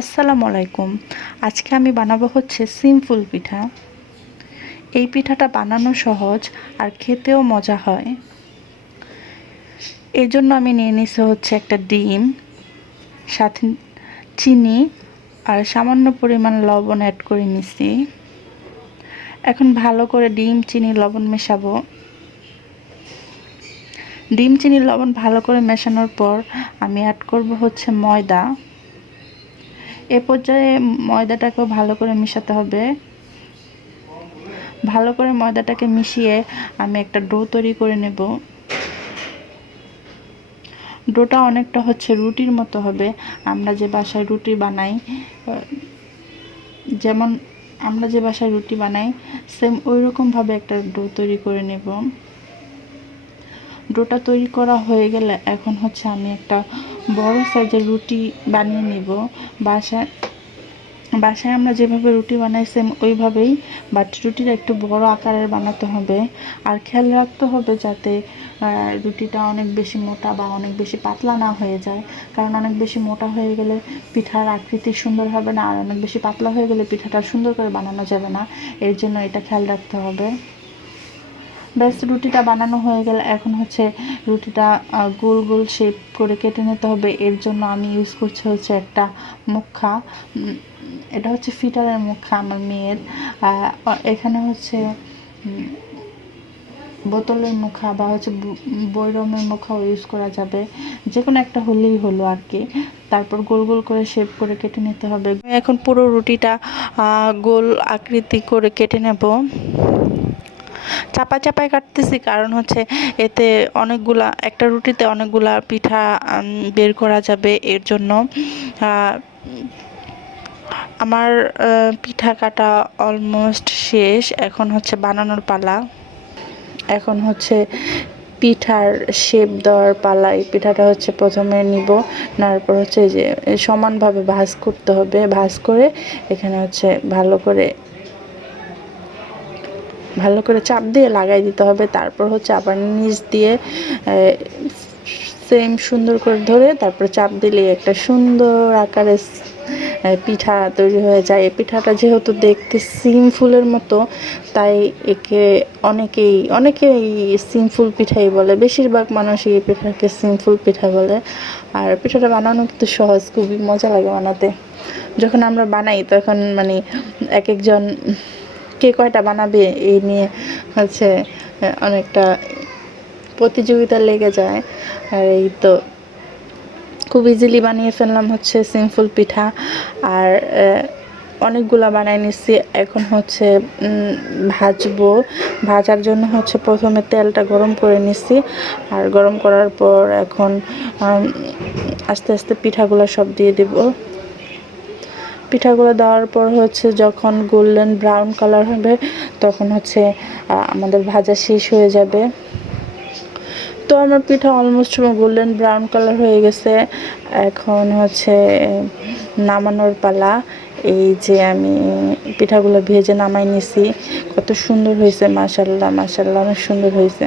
আসসালামু আলাইকুম। আজকে আমি বানাবো হচ্ছে সিম্পল পিঠা। এই পিঠাটা বানানো সহজ আর খেতেও মজা হয়। এই জন্য আমি নিয়ে নিছি হচ্ছে একটা ডিম, সাথে চিনি আর সামান্য পরিমাণ লবণ অ্যাড করে নিছি। এখন ভালো করে ডিম, চিনি, লবণ মেশাবো। ডিম, চিনি, লবণ ভালো করে মেশানোর পর আমি অ্যাড করব হচ্ছে ময়দা। এ পর্যায়ে ময়দাটাকেও ভালো করে মেশাতে হবে। ভালো করে ময়দাটাকে মিশিয়ে আমি একটা ডো তৈরি করে নেব। ডোটা অনেকটা হচ্ছে রুটির মতো হবে। আমরা যে বাসায় রুটি বানাই, যেমন আমরা যে বাসায় রুটি বানাই সেম ওই রকমভাবে একটা ডো তৈরি করে নেব। ডোটা তৈরি করা হয়ে গেলে এখন হচ্ছে আমি একটা বড় সাইজের রুটি বানিয়ে নেব। বাসায় বাসায় আমরা যেভাবে রুটি বানাই সেম ওইভাবেই, বাট রুটিটা একটু বড় আকারের বানাতে হবে। আর খেয়াল রাখতে হবে যাতে রুটিটা অনেক বেশি মোটা বা অনেক বেশি পাতলা না হয়ে যায়, কারণ অনেক বেশি মোটা হয়ে গেলে পিঠার আকৃতি সুন্দর হবে না, আর অনেক বেশি পাতলা হয়ে গেলে পিঠাটা সুন্দর করে বানানো যাবে না। এর জন্য এটা খেয়াল রাখতে হবে। ব্যাস, রুটিটা বানানো হয়ে গেলে এখন হচ্ছে রুটিটা গোল গোল শেপ করে কেটে নিতে হবে। এর জন্য আমি ইউজ করছি হচ্ছে একটা মুখা। এটা হচ্ছে ফিটারের মুখা আমার মেয়ের। এখানে হচ্ছে বোতলের মুখা বা হচ্ছে বৈরমের মুখাও ইউজ করা যাবে, যে কোনো একটা হলেই হলো আর কি। তারপর গোল গোল করে শেপ করে কেটে নিতে হবে। এখন পুরো রুটিটা গোল আকৃতি করে কেটে নেব। চাপায় চাপায় কাটতেছি কারণ হচ্ছে এতে অনেকগুলা, একটা রুটিতে অনেকগুলা পিঠা বের করা যাবে, এর জন্য। আমার পিঠা কাটা অলমোস্ট শেষ। এখন হচ্ছে বানানোর পালা। এখন হচ্ছে পিঠার শেপ দেওয়ার পালা। এই পিঠাটা হচ্ছে প্রথমে নিব, তারপর হচ্ছে যে সমানভাবে ভাঁজ করতে হবে। ভাঁজ করে এখানে হচ্ছে ভালো করে চাপ দিয়ে লাগাই দিতে হবে। তারপর হচ্ছে আবার নিচ দিয়ে সেম সুন্দর করে ধরে তারপর চাপ দিলে একটা সুন্দর আকারে পিঠা তৈরি হয়ে যায়। এই পিঠাটা যেহেতু দেখতে সিম্পলের মতো, তাই একে অনেকেই সিম্পল পিঠাই বলে। বেশিরভাগ মানুষই এই পিঠাকে সিম্পল পিঠা বলে। আর পিঠাটা বানানো কিন্তু সহজ, খুবই মজা লাগে বানাতে। যখন আমরা বানাই তখন মানে এক একজন কে কয়টা বানাবে এই নিয়ে হচ্ছে অনেকটা প্রতিযোগিতা লেগে যায়। আর এই তো খুব ইজিলি বানিয়ে ফেললাম হচ্ছে সিম্পল পিঠা। আর অনেকগুলা বানাই নিচ্ছি। এখন হচ্ছে ভাজবো। ভাজার জন্য হচ্ছে প্রথমে তেলটা গরম করে নিচ্ছি। আর গরম করার পর এখন আস্তে আস্তে পিঠাগুলো সব দিয়ে দেব। পিঠাগুলো দেওয়ার পর হচ্ছে যখন গোল্ডেন ব্রাউন কালার হবে তখন হচ্ছে আমাদের ভাজা শেষ হয়ে যাবে। তো আমার পিঠা অলমোস্ট গোল্ডেন ব্রাউন কালার হয়ে গেছে। এখন হচ্ছে নামানোর পালা। এই যে আমি পিঠাগুলো ভেজে নামাই নিছি। কত সুন্দর হয়েছে, মাশাআল্লাহ মাশাআল্লাহ, অনেক সুন্দর হয়েছে।